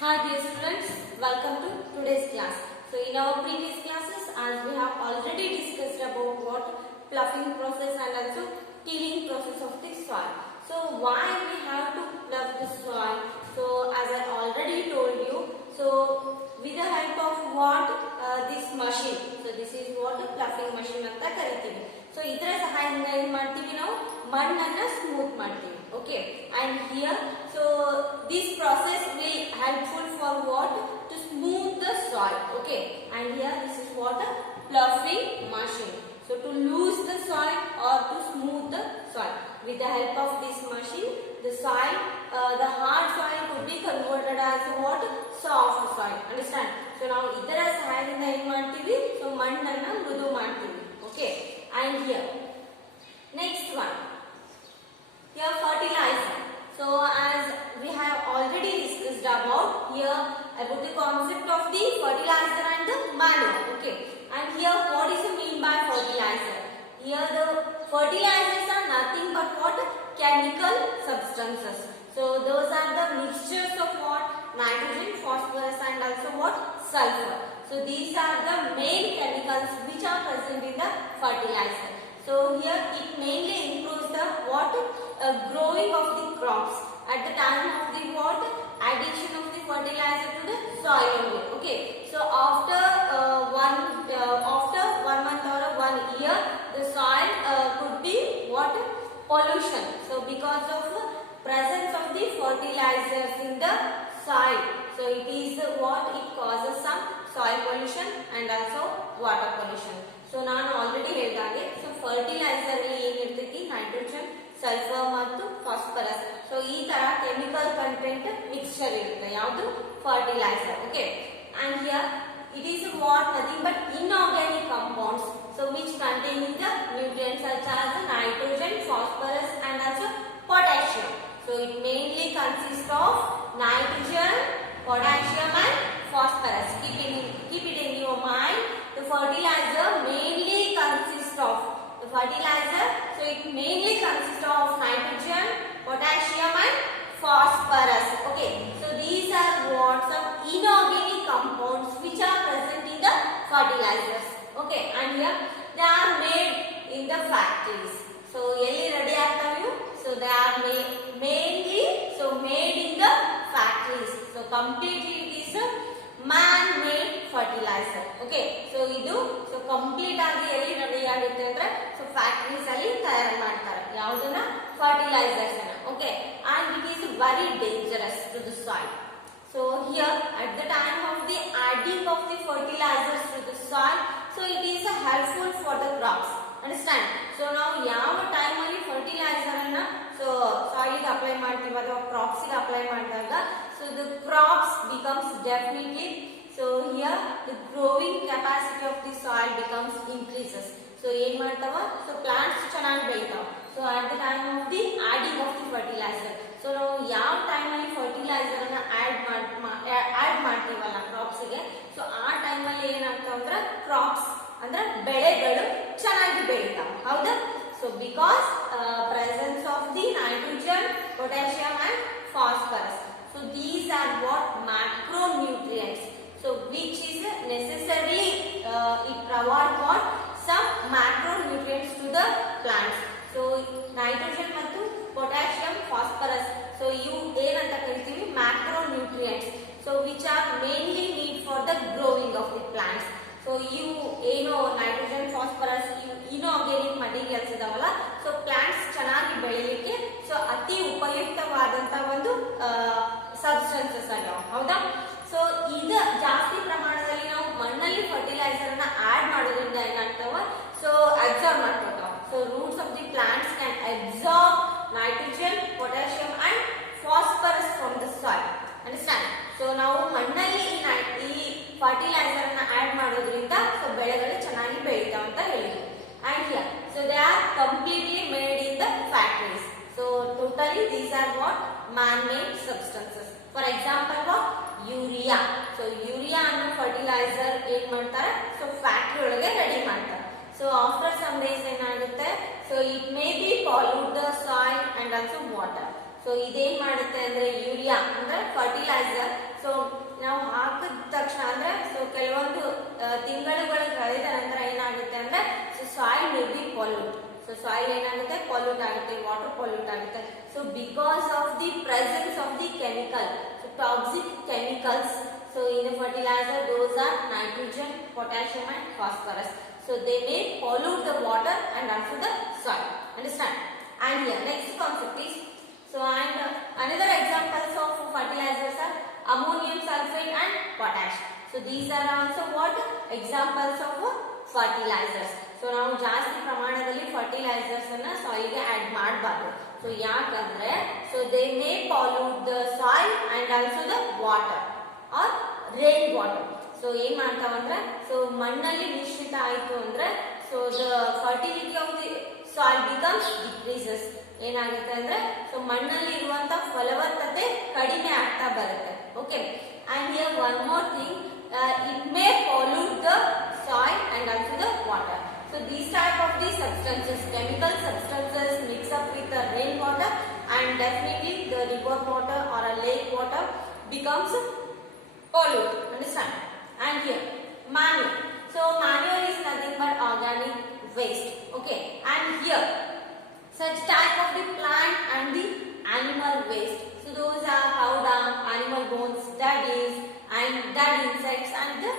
Hi dear students, welcome to today's class. So in our previous classes, as we have already discussed about what ploughing process and also tilling process of the soil. So why we have to plough the soil? So as I already told you, so with the help of what this machine. So this is what ploughing machine ಅಂತ ಕರೀತೀವಿ. So ಇದರ ಸಹಾಯದಿಂದ ಏನು ಮಾಡ್ತೀವಿ ನಾವು ಮಣ್ಣನ್ನ smooth ಮಾಡ್ತೀವಿ. Okay, and here so this process will helpful for what to smooth the soil. Okay, and here this is what a ploughing machine. So to lose the soil or to smooth the soil with the help of this machine, the soil, the hard soil could be converted as what soft soil. Understand? So now ಇದರ ಸಹಾಯದಿಂದ ಏನು ಮಾಡ್ತೀವಿ? So ಮಣ್ಣನ್ನ ಮೃದು ಮಾಡ್ತೀವಿ. Okay, and here next one. Here fertilizer. So as we have already discussed about here about the concept of the fertilizer and the manure. Okay. And here what is the mean by fertilizer? Here the fertilizers are nothing but what? Chemical substances. So those are the mixtures of what? Nitrogen, phosphorus and also what? Sulfur. So these are the main chemicals which are present in the fertilizer. So here it mainly improves the what? Growing of the crops at the time of the what? Addition of the fertilizer to the soil only. Okay. So after one month or 1 year, the soil could be what? Pollution. So because of presence of the fertilizers in the soil, so it is what? It causes some soil pollution and also water pollution. So ನಾನು already ಹೇಳಿದಾಗೆ so fertiliser ಅಲ್ಲಿ ಏನಿರ್ತೈತಿ nitrogen sulphur ಮತ್ತು phosphorus so ಈ ತರ chemical content mixture ಇರುತ್ತೆ ಯಾವುದು fertiliser okay and here it is what nothing but inorganic compounds so which containing the nutrients such as nitrogen phosphorus and also potassium so it mainly consists of nitrogen potassium and phosphorus keep it in your mind the fertilizer mainly consists of so it mainly consists of nitrogen potassium and phosphorus okay so these are what some inorganic compounds which are present in the fertilizers okay and here they are made in the factories so elli ready aagtavu so they are mainly so made in the factories so completely it is a man made fertilizer okay so idu so complete agi elli ready agutte andre so factories alli tayar ಮಾಡ್ತಾರೆ ಯಾವುದನ್ನ fertilizers ಅನ್ನು okay and it is very dangerous to the soil so here at the time of the adding of the fertilizers to the soil so it is helpful for the crops understand so ನಾವು ಯಾವ time ಅಲ್ಲಿ fertilizer ಅನ್ನು so soil ಗೆ apply ಮಾಡ್ತೀವಿ ಅಥವಾ crops ಗೆ apply ಮಾಡಿದಾಗ so the crops becomes definitely so here the growing capacity of the soil becomes increases so ಏನ್ ಮಾಡ್ತಾವ so plants ಚೆನ್ನಾಗಿ ಬೆಳಿತಾವ so at the time of the adding of the fertilizer so ನಾವು ಯಾವ time ಅಲ್ಲಿ fertiliser ಅನ್ನ add ಮಾಡ್ತೀವಲ್ಲ crops ಗೆ ಸೊ ಆ ಟೈಮ್ ಅಲ್ಲಿ ಏನಾಗ್ತಾವ ಅಂದ್ರೆ ಕ್ರಾಪ್ಸ್ ಅಂದ್ರೆ ಬೆಳೆಗಳು ಚೆನ್ನಾಗಿ ಬೆಳಿತಾವ ಹೌದಾ so because presence of the nitrogen potassium and phosphorus so these are what macronutrients so which is necessarily it provide what some macronutrients to the plants so nitrogen ಮತ್ತು potassium phosphorus so you ಏನಂತ ಕರಿತೀವಿ macronutrients so which are mainly need for the growing of the plants so you ಏನೋ nitrogen phosphorus inorganic materials ಇದಾವಲ್ಲ so plants ಚೆನ್ನಾಗಿ ಬೆಳಿಲಿಕ್ಕೆ so ಅತಿ ಉಪಯುಕ್ತವಾದಂತ ಒಂದು substances ಆಗ್ಯಾವ ಹೌದಾ ಸೊ ಇದು ಜಾಸ್ತಿ ಪ್ರಮಾಣದಲ್ಲಿ ನಾವು ಮಣ್ಣಲ್ಲಿ ಫರ್ಟಿಲೈಸರ್ ಅನ್ನ ಆಡ್ ಮಾಡೋದ್ರಿಂದ ಏನಾಗ್ತಾವ ಸೊ ಅಬ್ಸಾರ್ಬ್ ಮಾಡ್ಕೊತಾವ so roots of the plants can absorb nitrogen potassium and phosphorus from the soil understand so ನಾವು ಮಣ್ಣಲ್ಲಿ ಈ ಫರ್ಟಿಲೈಸರ್ ಅನ್ನ ಆಡ್ ಮಾಡೋದ್ರಿಂದ so ಬೆಳೆಗಳು ಚೆನ್ನಾಗಿ ಬೆಳಿತಾವ ಅಂತ ಹೇಳಿದ್ವಿ and here so they are completely made in the factories so totally these are what man made substances for example what urea so urea ಅನ್ನು ಫರ್ಟಿಲೈಸರ್ ಏನ್ ಮಾಡ್ತಾರೆ so ಫ್ಯಾಕ್ಟರಿ ಒಳಗೆ ರೆಡಿ ಮಾಡ್ತಾರೆ so after some days ಏನಾಗುತ್ತೆ so it may be pollute the soil and also water so ಇದೇನ್ ಮಾಡುತ್ತೆ ಅಂದ್ರೆ urea ಅಂದ್ರೆ ಫರ್ಟಿಲೈಸರ್ ಸೊ ಸಾಯಿಲ್ ಏನಾಗುತ್ತೆ ಪೊಲ್ಯೂಟ್ ಆಗುತ್ತೆ, ವಾಟರ್ ಪೊಲ್ಯೂಟ್ ಆಗುತ್ತೆ. So because of the presence of the chemical, so toxic chemicals. So in the fertilizer those are nitrogen, potassium and phosphorus. So they may pollute the water and also the soil. Understand? And here next concept is, so and another examples of fertilizers are ammonium sulfate and potash. So these are also what examples of fertilizers. So ನಾವು ಜಾಸ್ತಿ ಪ್ರಮಾಣದಲ್ಲಿ fertilisers ಅನ್ನ soil ಗೆ add ಮಾಡಬಾರದು. So ಯಾಕಂದ್ರೆ so they may pollute the soil and also the water or rain water. So ಏನ್ ಮಾಡ್ತಾವ ಅಂದ್ರೆ so ಮಣ್ಣಲ್ಲಿ ಮಿಶ್ರಿತ ಆಯ್ತು ಅಂದ್ರೆ so the fertility of the soil becomes decreases. ಏನಾಗುತ್ತೆ ಅಂದ್ರೆ so ಮಣ್ಣಲ್ಲಿ ಇರುವಂತ ಫಲವತ್ತತೆ ಕಡಿಮೆ ಆಗ್ತಾ ಬರುತ್ತೆ. Okay, and here one more thing, it may pollute the soil and also the water. So these type of the substances, chemical substances mix up with the rain water and definitely the river water or a lake water becomes pollute. Understand? And here manure. So manure is nothing but organic waste. Okay, and here such type of the plant and the animal waste. So those are cow dung, animal bones, dead leaves and dead insects and the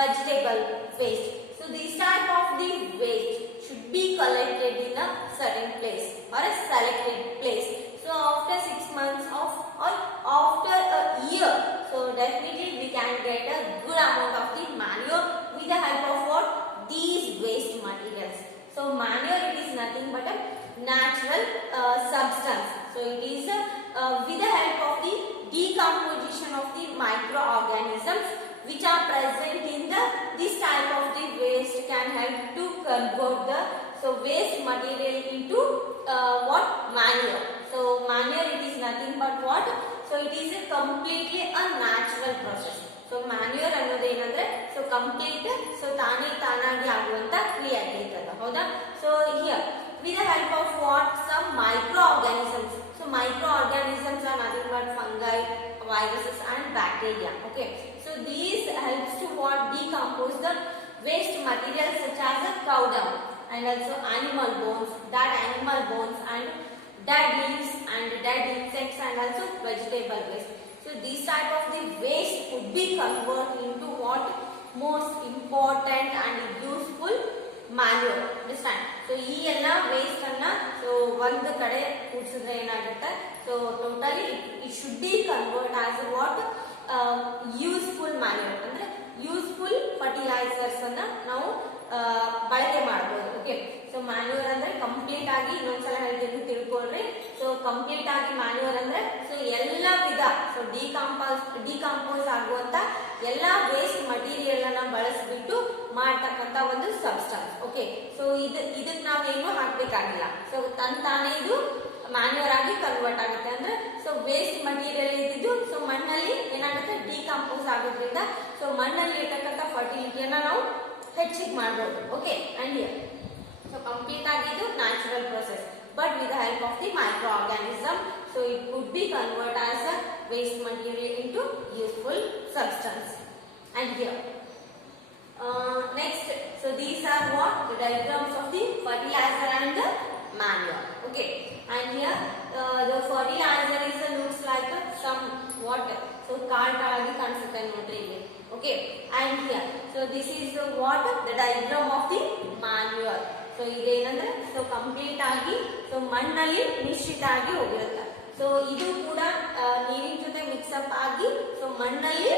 vegetable waste. So these type of the waste should be collected in a certain place or a selected place. So after 6 months of or after a year, so definitely we can get a good amount of the manure with the help of what? These waste materials. So manure, it is nothing but a natural substance. So it is with the help of the decomposition of the microorganisms which are present in the this type of the waste can help to convert the so waste material into what? Manure. So manure, it is nothing but what? So it is a completely a natural process. So manure ಅನ್ನೋದು ಏನಂದ್ರೆ so complete so ತಾನಾಗಿ ಆಗುವಂತ ಕ್ರಿಯೆ ಆಗಿರ್ತದೆ. ಹೌದಾ? So here with the help of what? Some microorganisms. So microorganisms are nothing but fungi, viruses and bacteria. Okay, so these helps to what? Decompose the waste materials such as a cow dung and also animal bones, dead animal bones and dead leaves and dead insects and also vegetable waste. So these type of the waste could be converted into what? Most important and useful manure. Understand? So ಈ ಎಲ್ಲ waste ಅನ್ನ so ಒಂದು ಕಡೆ ಕೂಡಿಸಿದ್ರೆ ಏನಾಗುತ್ತೆ? So totally it should be converted as what? Useful manure. ಅಂದ್ರೆ useful fertilisers ಅನ್ನ ನಾವು ಬಳಕೆ ಮಾಡಬಹುದು. ಓಕೆ, ಸೊ ಮ್ಯಾನ್ಯೂರ್ ಅಂದ್ರೆ ಕಂಪ್ಲೀಟ್ ಆಗಿ ಇನ್ನೊಂದ್ಸಲ ಹೇಳ್ತೀನಿ ತಿಳ್ಕೊಳ್ರಿ. ಸೊ ಕಂಪ್ಲೀಟ್ ಆಗಿ ಮ್ಯಾನ್ಯೂರ್ ಅಂದ್ರೆ ಸೊ ಎಲ್ಲ ವಿಧ ಸೊ ಡಿಕಂಪೋಸ್ ಆಗುವಂತ ಎಲ್ಲಾ ವೇಸ್ಟ್ ಮಟೀರಿಯಲ್ ಅನ್ನ ಬಳಸ್ಬಿಟ್ಟು ಮಾಡ್ತಕ್ಕಂತ ಒಂದು ಸಬ್ಸ್ಟೆನ್ಸ್. ಓಕೆ, ಸೊ ಇದಕ್ಕೆ ನಾವೇನು ಹಾಕ್ಬೇಕಾಗಿಲ್ಲ. ಸೊ ತಾನೇ ಇದು ಮ್ಯಾನ್ಯೂರ್ ಆಗಿ ಕನ್ವರ್ಟ್ ಆಗುತ್ತೆ. ಅಂದ್ರೆ ಸೊ ವೇಸ್ಟ್ ಮಟೀರಿಯಲ್ ಇದ್ದಿದ್ದು ಸೊ ಮಣ್ಣಲ್ಲಿ ಏನಾಗುತ್ತೆ? ಡಿಕಂಪೋಸ್ ಆಗೋದ್ರಿಂದ ಸೊ ಮಣ್ಣಲ್ಲಿ ಇರ್ತಕ್ಕಂಥ ಫರ್ಟಿಲಿಟಿಯನ್ನ ನಾವು ಹೆಚ್ಚಿಗೆ ಮಾಡಬಹುದು. Okay, and here so complete ಆಗಿದ್ದು natural process but with the help of the micro organism so it could be convert as a waste material into useful substance. And here next, so these are what? The diagrams of the fertilizer and the manure. Okay, and here the fertilizer is looks like some water. So card ಆಗಿ ಕಾಣಿಸುತ್ತೆ ನೋಡ್ರಿ ಇಲ್ಲಿ. Okay, and here so this is what? The diagram of the manure. So ಇದೇನಂದ್ರೆ so complete ಆಗಿ so ಮಣ್ಣಲ್ಲಿ ಮಿಶ್ರಿತ ಆಗಿ ಹೋಗಿರುತ್ತೆ. So ಇದು ಕೂಡ ನೀರಿನ ಜೊತೆ ಮಿಕ್ಸಪ್ ಆಗಿ ಸೊ ಮಣ್ಣಲ್ಲಿ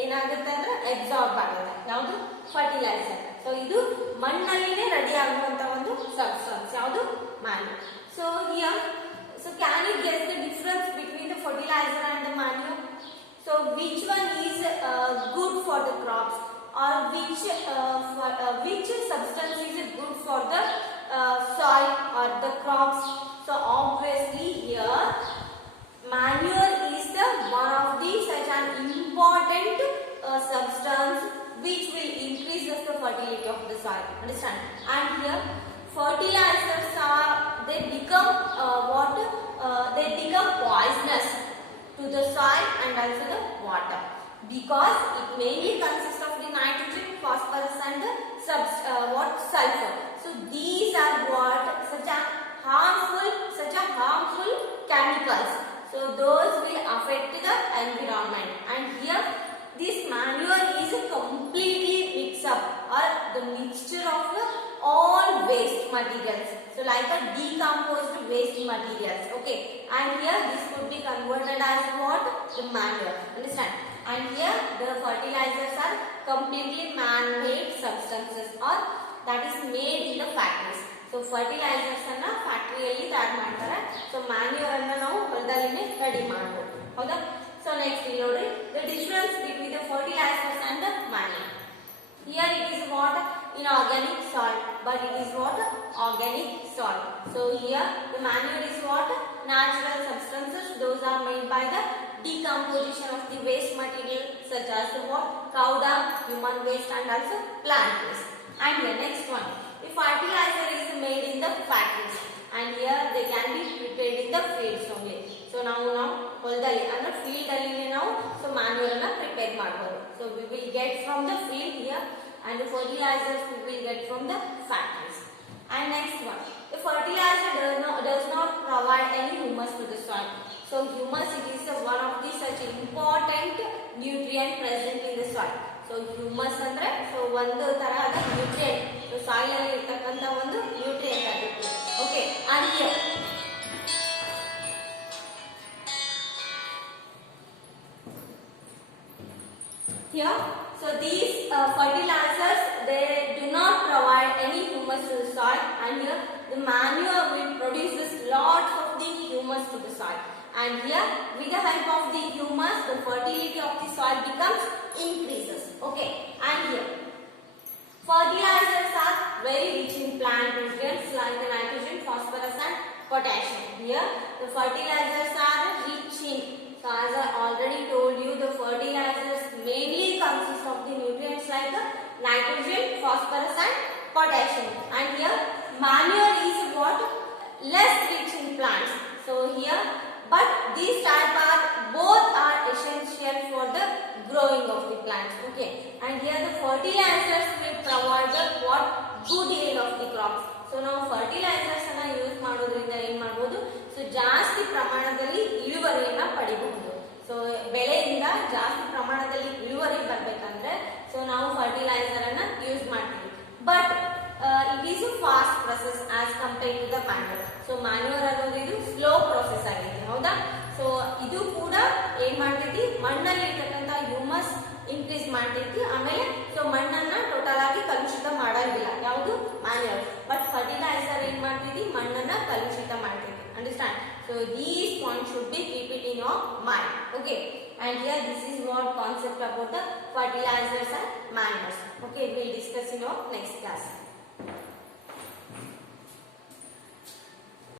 ಏನಾಗುತ್ತೆ ಅಂದ್ರೆ ಅಬ್ಸಾರ್ಬ್ ಆಗುತ್ತೆ. ಯಾವುದು? ಫರ್ಟಿಲೈಸರ್. ಸೊ ಇದು ಮಣ್ಣಲ್ಲಿನೇ ರೆಡಿ ಆಗುವಂತ ಒಂದು ಸಬ್ಸ್ಟೆನ್ಸ್. ಯಾವುದು? Manure. So here so can you guess the difference between the fertiliser and the manure? So which one is good for the crops or which substance is good for the soil or the crops? So obviously here manure is the one of the such an important substance which will increase the fertility of the soil. Understand? And here fertilizers are they become what? They become poisonous to the soil and also the water because it mainly consists of the nitrogen, phosphorus and the sulfur. So these are what? Such as harmful chemicals. So those will affect the environment. And here this manure is completely mixed up, or the mixture of all waste materials. So like a decomposed waste materials. Okay. And here this could be converted as what? The manure. Understand? And here the fertilizers are completely man-made substances, or that is made in the factories. So fertilizers ಅನ್ನ ಫ್ಯಾಕ್ಟರಿಯಲ್ಲಿ ತಯಾರು ಮಾಡ್ತಾರೆ. So manure ಅನ್ನ ನಾವು ಹೊಲದಲ್ಲಿ ready ಮಾಡಬಹುದು. ಹೌದಾ? So next ಇಲ್ಲಿ ನೋಡಿ the difference between the fertilizers and the manure. Here it is what? Inorganic soil, but it is what? Organic soil. So here the manure is what? Natural substances. Those are made by the decomposition of the waste material such as the what? Cow dung, human waste, and also plant waste. And the next one, the fertilizer is made in the factories, and here they can be prepared in the fields only. So now ಹೊಲದಲ್ಲಿ ಅಂದ್ರೆ field ಅಲ್ಲಿ ನಾವು so manure ಅನ್ನ prepare ಮಾಡಬಹುದು. So we will get from the field here, and the fertilizers we will get from the factories. And next one, the fertilizer does not provide any humus to the soil. So humus, it is one of the such important nutrient present in the soil. So humus ಅಂದ್ರೆ so ಒಂದು ತರಹದ nutrient. So soil ಅಲ್ಲಿ ಇರತಕ್ಕಂತ ಒಂದು nutrient ಆಗುತ್ತೆ. Okay. And here so these fertilizers, they do not provide any humus to the soil, and here the manure will produces lots of the humus to the soil. And here with the help of the humus, the fertility of the soil becomes increases. Okay. And here fertilizers are very rich in plant nutrients like the nitrogen, phosphorus, and potassium. Here the fertilizers are rich in, so as I already told you, the fertilizers mainly consist of the nutrients like the nitrogen, phosphorus, and potassium. And here manure is what? Less rich in plants. So here, but these type are both are essential for the growing of the plants. Okay. And here the fertilizers will provide the what? Good yield of the crops. So now fertilizers ಅನ್ನ use ಮಾಡೋದ್ರಿಂದ ಏನು ಮಾಡಬಹುದು? So ಜಾಸ್ತಿ ಪ್ರಮಾಣದಲ್ಲಿ ಇಳುವರಿಯನ್ನ ಪಡಿಬಹುದು. So ಬೆಳೆಯಿಂದ ಜಾಸ್ತಿ ಪ್ರಮಾಣದಲ್ಲಿ ಇಳುವರಿ ಬರಬೇಕಂದ್ರೆ ಸೊ ನಾವು ಫರ್ಟಿಲೈಸರ್ ಅನ್ನ ಯೂಸ್ ಮಾಡ್ತೀವಿ. But it is a fast process as compared to the manure. So manure ಅನ್ನೋದು ಇದು ಸ್ಲೋ ಪ್ರೊಸೆಸ್ ಆಗಿದೆ. ಹೌದಾ? ಸೊ ಇದು ಕೂಡ ಏನ್ ಮಾಡ್ತೈತಿ? ಮಣ್ಣಲ್ಲಿ ಇರ್ತಕ್ಕಂಥ ಹ್ಯೂಮಸ್ ಇನ್ಕ್ರೀಸ್ ಮಾಡ್ತೈತಿ. ಆಮೇಲೆ ಸೊ ಮಣ್ಣನ್ನ ಟೋಟಲ್ ಆಗಿ ಕಲುಷಿತ ಮಾಡಂಗಿಲ್ಲ. ಯಾವುದು? ಮ್ಯಾನ್ಯೂರ್. ಬಟ್ ಫರ್ಟಿಲೈಸರ್ ಏನ್ ಮಾಡ್ತೈತಿ? ಮಣ್ಣನ್ನ ಕಲುಷಿತ ಮಾಡ್ತೈತಿ. Understand? So these points should be keep it in your mind. Okay. And here this is what concept about the fertilizers and manures. Okay, we'll discuss in our next class.